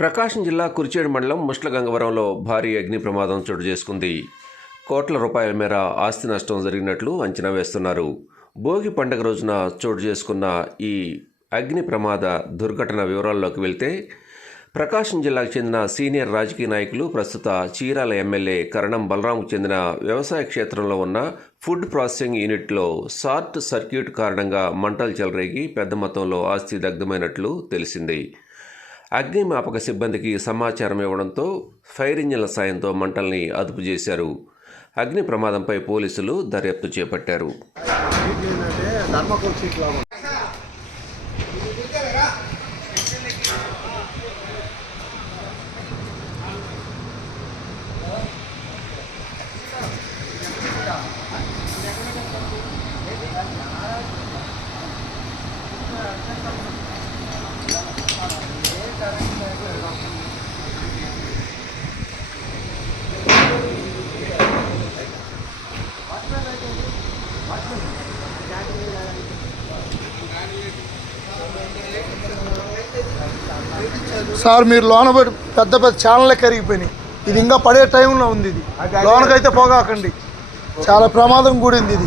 ప్రకాశం జిల్లా కురిచేడు మండలం ముష్లగంగవరంలో భారీ అగ్ని ప్రమాదం చోటు చేసుకుంది. కోట్ల రూపాయల మేర ఆస్తి నష్టం జరిగినట్లు అంచనా వేస్తున్నారు. భోగి పండుగ రోజున చోటు చేసుకున్న ఈ అగ్ని ప్రమాద దుర్ఘటన వివరాల్లోకి వెళ్తే ప్రకాశం జిల్లాకు చెందిన సీనియర్ రాజకీయ నాయకులు ప్రస్తుత చీరాల ఎమ్మెల్యే కరణం బలరాంకు చెందిన వ్యవసాయ క్షేత్రంలో ఉన్న ఫుడ్ ప్రాసెసింగ్ యూనిట్లో షార్ట్ సర్క్యూట్ కారణంగా మంటలు చెలరేగి పెద్ద మొత్తంలో ఆస్తి దగ్ధమైనట్లు తెలిసింది. అగ్నిమాపక సిబ్బందికి సమాచారం ఇవ్వడంతో ఫైర్ ఇంజిన్ల సాయంతో మంటల్ని అదుపు చేశారు. అగ్ని ప్రమాదంపై పోలీసులు దర్యాప్తు చేపట్టారు. సార్ మీరు లోన పెట్టి పెద్ద పెద్ద ఛానల్ కరిగిపోయినాయి. ఇది ఇంకా పడే టైంలో ఉంది ఇది. లోనకైతే పోగాకండి. చాలా ప్రమాదం కూడింది ఇది.